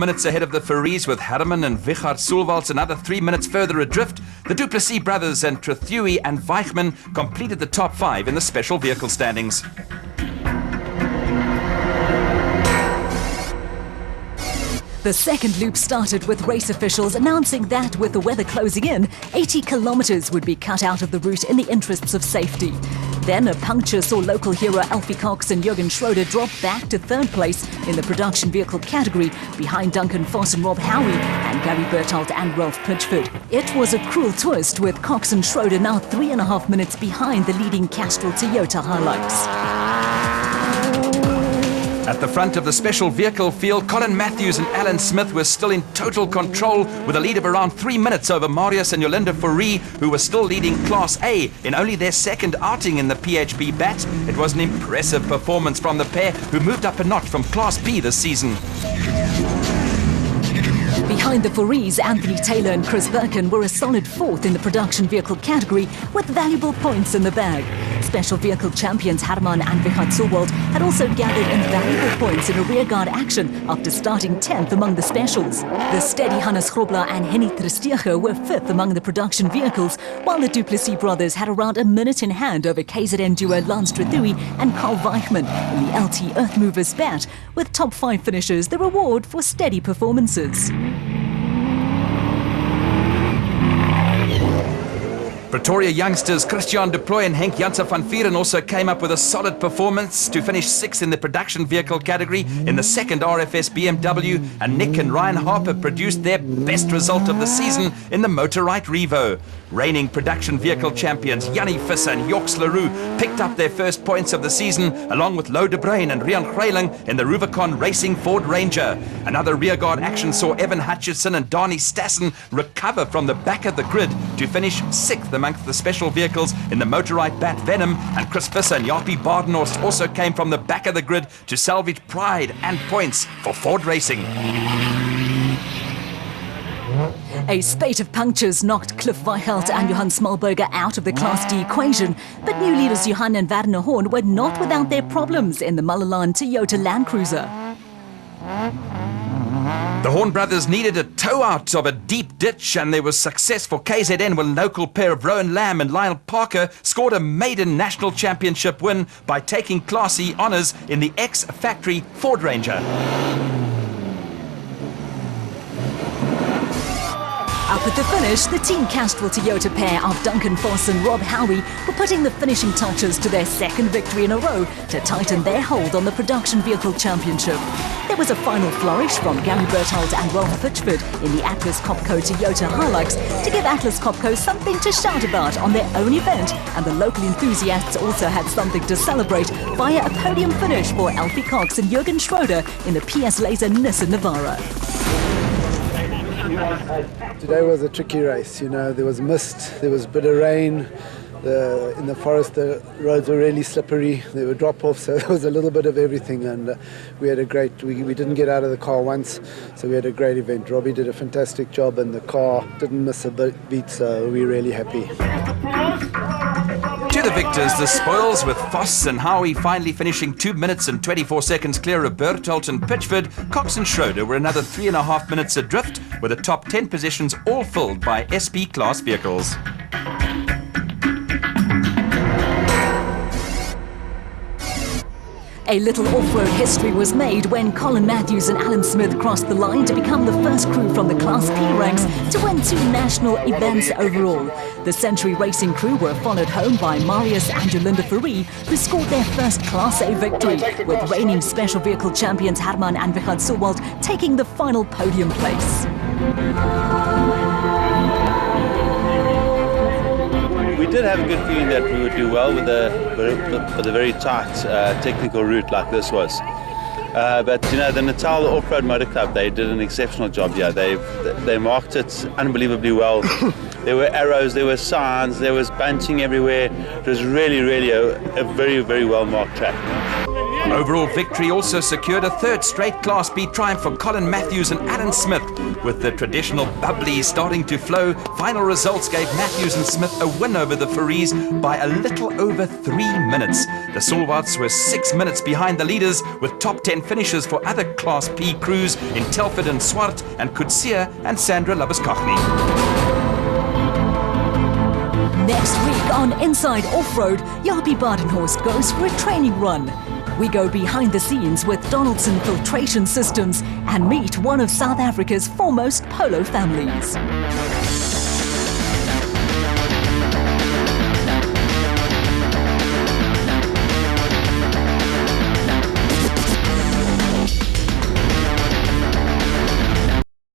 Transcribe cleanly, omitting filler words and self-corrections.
minutes ahead of the Faries, with Harriman and Wichard Soelwalds another 3 minutes further adrift. The Duplessis brothers and Trethewey and Weichman completed the top 5 in the special vehicle standings. The second loop started with race officials announcing that with the weather closing in, 80 kilometers would be cut out of the route in the interests of safety. Then a puncture saw local hero Alfie Cox and Jürgen Schroeder drop back to third place in the production vehicle category, behind Duncan Foss and Rob Howie and Gary Berthold and Ralph Pritchford. It was a cruel twist, with Cox and Schroeder now 3.5 minutes behind the leading Castrol Toyota Hilux. At the front of the special vehicle field, Colin Matthews and Alan Smith were still in total control, with a lead of around 3 minutes over Marius and Yolanda Fourie, who were still leading Class A in only their second outing in the PHB BAT. It was an impressive performance from the pair, who moved up a notch from Class B this season. Behind the Fouries, Anthony Taylor and Chris Birkin were a solid fourth in the production vehicle category, with valuable points in the bag. Special vehicle champions Harman and Wichard Soelwald had also gathered invaluable points in a rearguard action after starting 10th among the specials. The steady Hannes Grobler and Henny Tristierge were 5th among the production vehicles, while the Duplessis brothers had around a minute in hand over KZN duo Lance Trethewey and Carl Weichman in the LT Earthmovers BAT, with top 5 finishers the reward for steady performances. Pretoria youngsters Christian de Plooy and Henk Janse van Vieren also came up with a solid performance to finish 6th in the production vehicle category in the second RFS BMW, and Nick and Ryan Harper produced their best result of the season in the Motorite Revo. Reigning production vehicle champions Jannie Visser and Joks Leroux picked up their first points of the season, along with Louw de Bruin and Rian Greyling in the Rubicon Racing Ford Ranger. Another rearguard action saw Evan Hutchison and Dani Stassen recover from the back of the grid to finish 6th amongst the special vehicles in the Motorite BAT Venom, and Chris Visser and Jaapie Badenhorst also came from the back of the grid to salvage pride and points for Ford Racing. A spate of punctures knocked Cliff Weichelt and Johan Smallberger out of the Class D equation, but new leaders Johan and Werner Horn were not without their problems in the Mullilan Toyota Land Cruiser. The Horn brothers needed a tow out of a deep ditch, and there was success for KZN when local pair of Rowan Lamb and Lionel Parker scored a maiden national championship win by taking Class E honours in the ex-factory Ford Ranger. Up at the finish, the Team Castrol Toyota pair of Duncan Foss and Rob Howie were putting the finishing touches to their second victory in a row to tighten their hold on the production vehicle championship. There was a final flourish from Gary Berthold and Ralph Pritchford in the Atlas Copco Toyota Hilux to give Atlas Copco something to shout about on their own event, and the local enthusiasts also had something to celebrate via a podium finish for Alfie Cox and Jürgen Schroeder in the PS Laser Nissan Navara. Today was a tricky race, you know, there was mist, there was a bit of rain, in the forest the roads were really slippery, there were drop-offs, so there was a little bit of everything, and we had a great, we didn't get out of the car once, so we had a great event. Robbie did a fantastic job and the car didn't miss a beat, so we're really happy. To the victors, the spoils, with Foss and Howie finally finishing 2 minutes and 24 seconds clear of Berthold and Pitchford. Cox and Schroeder were another 3.5 minutes adrift, with the top 10 positions all filled by SP class vehicles. A little off-road history was made when Colin Matthews and Alan Smith crossed the line to become the first crew from the Class P ranks to win 2 national events overall. The Century Racing crew were followed home by Marius and Yolanda Fourie, who scored their first Class A victory, with reigning special vehicle champions Harman and Wichard Soelwald taking the final podium place. We did have a good feeling that we would do well with a very tight technical route like this was. But you know, the Natal Off-Road Motor Club, they did an exceptional job here. They marked it unbelievably well. There were arrows, there were signs, there was bunching everywhere. It was really, really a very, very well marked track. Overall victory also secured a third straight Class B triumph for Colin Matthews and Alan Smith. With the traditional bubbly starting to flow, final results gave Matthews and Smith a win over the Farees by a little over 3 minutes. The Stalwarts were 6 minutes behind the leaders, with top 10 finishes for other Class P crews in Telford and Swart and Coetzee and Sandra Labuskachny. Next week on Inside Off-Road, Jaapie Badenhorst goes for a training run. We go behind the scenes with Donaldson Filtration Systems and meet one of South Africa's foremost polo families.